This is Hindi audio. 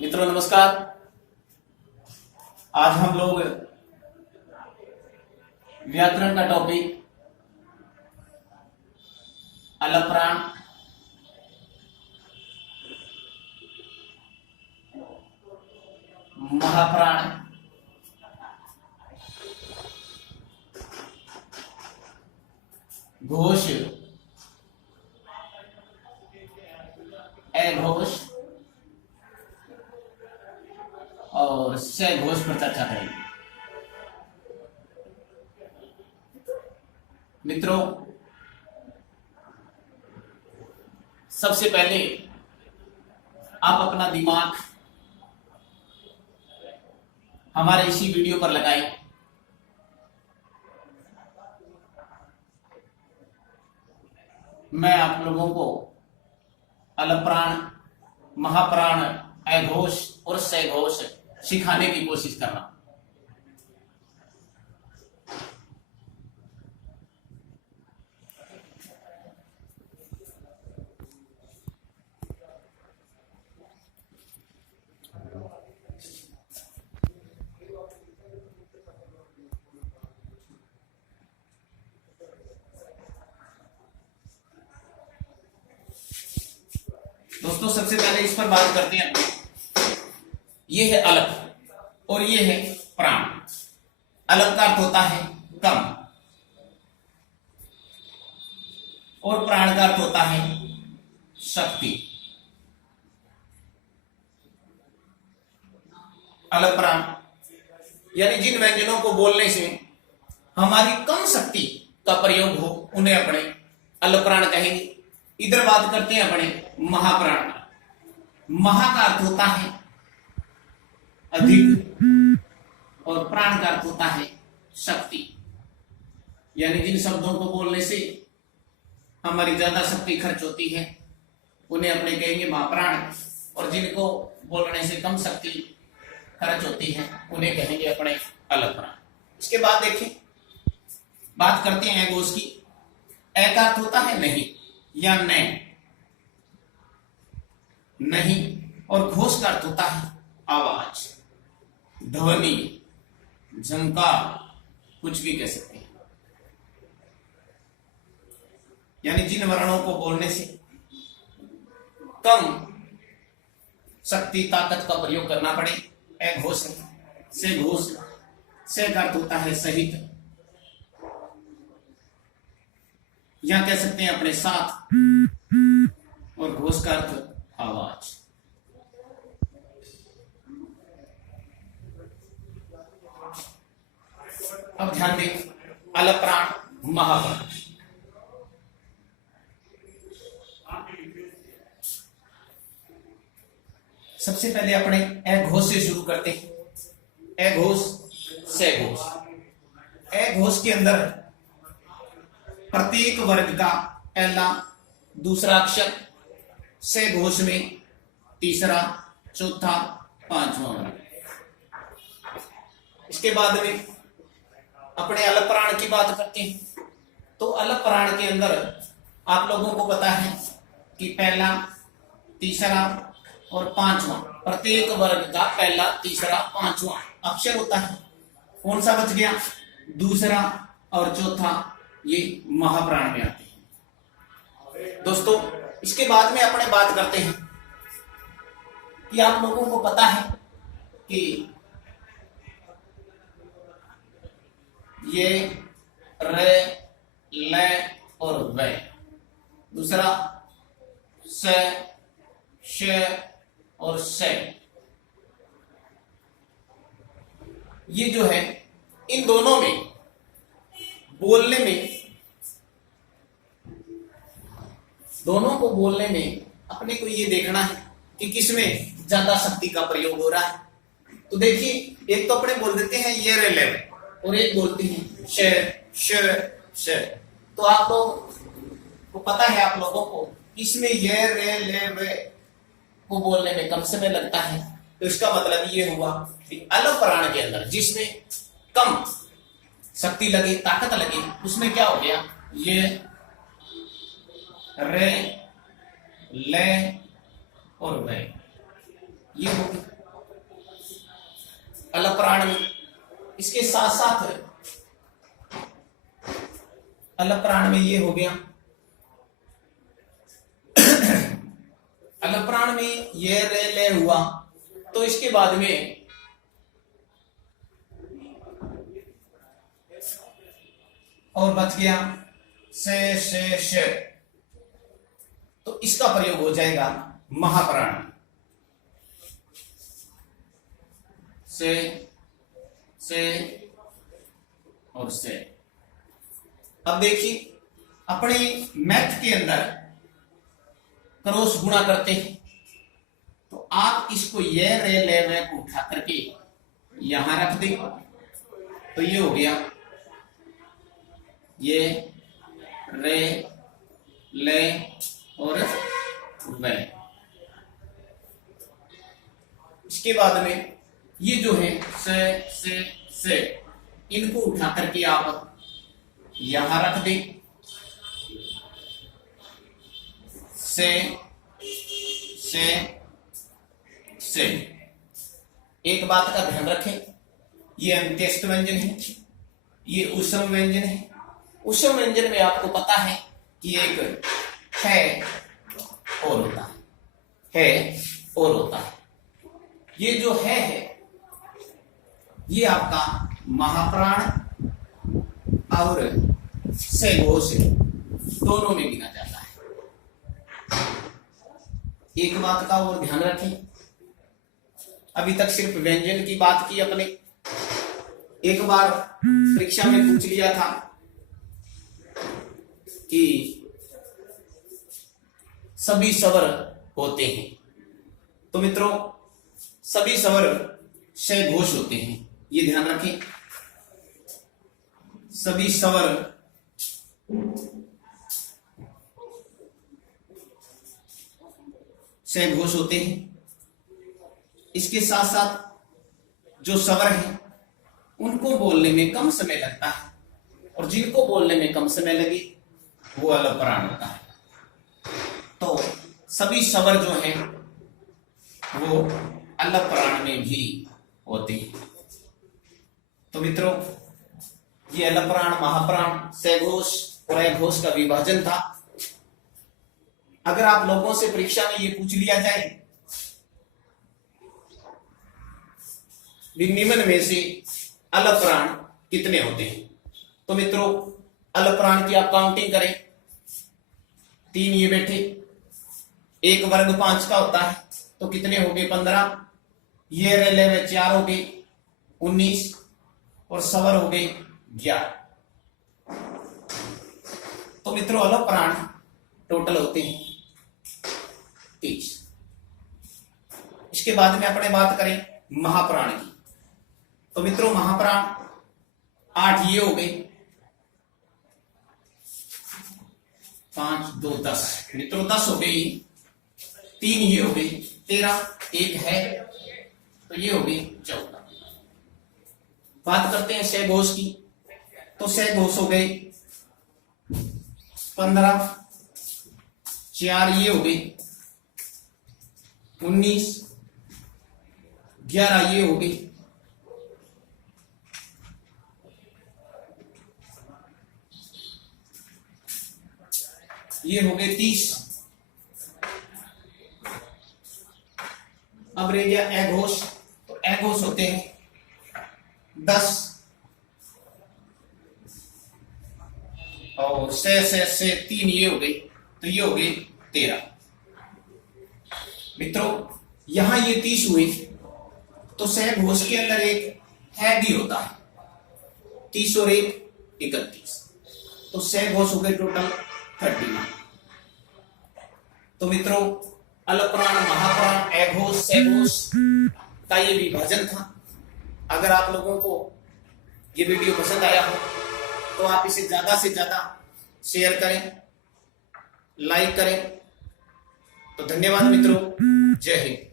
मित्रों नमस्कार। आज हम लोग व्याकरण का टॉपिक अलप्राण, महाप्राण, घोष, अघोष और सघोष पर चर्चा करेंगे। मित्रों, सबसे पहले आप अपना दिमाग हमारे इसी वीडियो पर लगाएं। मैं आप लोगों को अलप्राण, महाप्राण, अघोष और सघोष सिखाने की कोशिश कर रहा हूं। दोस्तों, सबसे पहले इस पर बात करते हैं। ये है अलप और ये है प्राण। अलप का अर्थ होता है कम और प्राण का अर्थ होता है शक्ति। अलप प्राण यानी जिन व्यंजनों को बोलने से हमारी कम शक्ति का प्रयोग हो उन्हें अपने अलप प्राण कहेंगे। इधर बात करते हैं अपने महाप्राण का। महा का अर्थ होता है अधिक और प्राण का अर्थ होता है शक्ति। यानी जिन शब्दों को बोलने से हमारी ज्यादा शक्ति खर्च होती है उन्हें अपने कहेंगे महाप्राण, और जिनको बोलने से कम शक्ति खर्च होती है उन्हें कहेंगे अपने अलप प्राण। इसके बाद देखें, बात करते हैं अघोष की। अ का अर्थ होता है नहीं या नहीं, और घोष का अर्थ होता है आवाज, ध्वनि, झंकार, कुछ भी कह सकते हैं। यानी जिन वर्णों को बोलने से कम शक्ति ताकत का प्रयोग करना पड़े, अघोष से घोष। से का अर्थ होता है सहित, या कह सकते हैं अपने साथ, और घोष का अर्थ आवाज। अब ध्यान दें, अलप्राण, महाप्राण। सबसे पहले अपने अघोष से शुरू करते हैं। अघोष, सघोष। अघोष के अंदर प्रत्येक वर्ग का पहला दूसरा अक्षर, सघोष में तीसरा, चौथा, पांचवा वर्ग। इसके बाद में अपने अलप्राण की बात करते हैं। तो अलप्राण के अंदर आप लोगों को पता है कि पहला, तीसरा और पांचवा, प्रत्येक वर्ग का पहला, तीसरा, पांचवा अक्षर होता है। कौन सा बच गया? दूसरा और चौथा, ये महाप्राण में आते हैं। दोस्तों, इसके बाद में अपने बात करते हैं कि आप लोगों को पता है कि ये रे, ले और वे, दूसरा से, श और से, ये जो है इन दोनों में बोलने में, दोनों को बोलने में अपने को ये देखना है कि किसमें ज्यादा शक्ति का प्रयोग हो रहा है। तो देखिए, एक तो अपने बोल देते हैं ये रे ले और एक बोलते हैं श। तो आप लोग को पता है, आप लोगों को इसमें ये रे ले वे को बोलने में कम समय लगता है। तो इसका मतलब ये हुआ कि अलप्राण के अंदर जिसमें कम शक्ति लगे, ताकत लगे, उसमें क्या हो गया? ये रे, ले और वे, ये हो गया। अलप्राण में। इसके साथ साथ अलप्राण में ये हो गया, अलप्राण में ये रे ले हुआ, तो इसके बाद में और बच गया से, तो इसका प्रयोग हो जाएगा महाप्राण से और से। अब देखिए अपने मैथ के अंदर क्रॉस गुणा करते हैं, तो आप इसको ये रे ले में को उठा करके यहां रख दें, तो ये हो गया ये रे ले और वे। इसके बाद में ये जो है से इनको उठा करके आप यहां रख दें, से एक बात का ध्यान रखें, ये अंत्यस्थ व्यंजन है, ये ऊष्म व्यंजन है। ऊष्म व्यंजन में आपको पता है कि एक है और होता है और होता है। ये जो है ये आपका महाप्राण और से घोष दोनों में गिना जाता है। एक बात का और ध्यान रखें, अभी तक सिर्फ व्यंजन की बात की अपने। एक बार परीक्षा में पूछ लिया था कि सभी स्वर होते हैं, तो मित्रों सभी स्वर से घोष होते हैं, ये ध्यान रखें। सभी स्वर से घोष होते हैं। इसके साथ साथ जो स्वर हैं उनको बोलने में कम समय लगता है, और जिनको बोलने में कम समय लगे वो अलप्राण होता है। तो सभी स्वर जो हैं वो अलप्राण में भी होते हैं। तो मित्रों ये अलप्राण, महाप्राण, सघोष और अघोष का विभाजन था। अगर आप लोगों से परीक्षा में ये पूछ लिया जाए निम्न में से अलप्राण कितने होते हैं, तो मित्रों अलप्राण की आप काउंटिंग करें। 3 ये बैठे, 1 वर्ग 5 का होता है, तो कितने हो गए 15। ये रेले में 4 हो गए 19, और सवर हो गए 11। तो मित्रों अलप्राण टोटल होते हैं 30। इसके बाद में अपने बात करें महाप्राण की, तो मित्रों महाप्राण 8 ये हो गए, 5 2 10, मित्रों 10 हो गई। 3 ये हो गई 13, 1 है तो ये हो गई 14। बात करते हैं सघोष की, तो सघोष हो गए 15, 4 ये हो गई 19, 11 ये हो गई, ये हो गए 30। अब रह गया अघोष, तो अघोष होते हैं 10, और से 3 ये हो गई, तो ये हो गई 13। मित्रों यहां ये 30 हुए, तो सघोष के अंदर एक है भी होता है, 30 और 1 31, तो सघोष हो गए टोटल 39। तो मित्रों अलप्राण, महाप्राण, अघोष, सघोष का ये विभाजन था। अगर आप लोगों को ये वीडियो पसंद आया हो तो आप इसे ज्यादा से ज्यादा शेयर करें, लाइक करें। तो धन्यवाद मित्रों, जय हिंद।